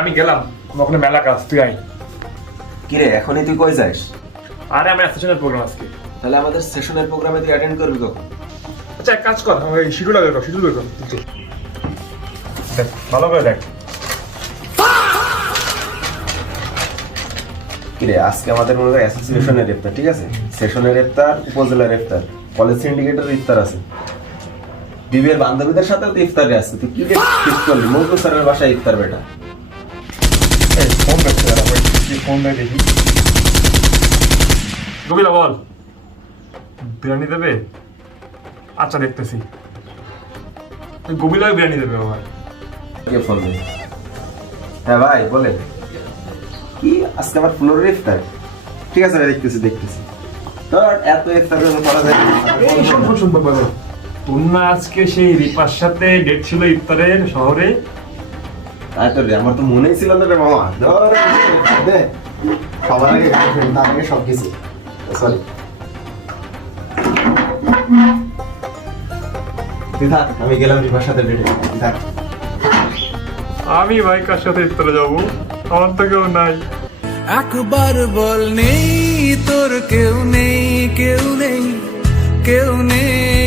আমি গেলাম, ওখানে মেলা কাজ, তুই আয়। কিরে এখনই তুই কই যাস? আরে আমার অ্যাসোসিয়েশনের প্রোগ্রাম আজকে। তাহলে আমাদের সেশনের প্রোগ্রামে তুই অ্যাটেন্ড করবি কখন? আচ্ছা এক কাজ কর, আমার শিডিউল বের কর, শিডিউল বের কর। দেখ ভালো করে দেখ। কিরে আজকে আমাদের মনে হয় অ্যাসোসিয়েশনের ইফতার, ঠিক আছে? সেশনের ইফতার, উপজেলার ইফতার, কলেজ সিন্ডিকেটের ইফতার আছে, বিবিএর বান্ধবীদের সাথেও তো ইফতারে আছে। তুই কি ঠিক করলি? মৌকু স্যারের বাসায় ইফতার বেটা। ফোন দেখতে ফোন দেয় দেখি। কবিলা বল, বিরিয়ানি দেবে? আচ্ছা দেখতেছি। গবিলা বিরিয়ানি দেবে আমার। ফোন দে। হ্যাঁ ভাই বলে কি আজকে আমার ফ্লোরের ইফতার? ঠিক আছে ভাই, দেখতেছি তোর এত ইফতার করা যায় না। তোর না আজকে সেই রিপার সাথে ডেট ছিল ইফতারের শহরে? আমার তো মনেই ছিল না রে মামা। ধর দে, সবার আগে তার আগে সব কিছু। সরি আমি গেলাম রিপার সাথে ডেটে। আমি ভাই কার সাথে ইফতারে যাবো? আমার তো কেউ নাই। একবার বল নেই তোর কেউ নেই, কেউ নেই, কেউ নেই।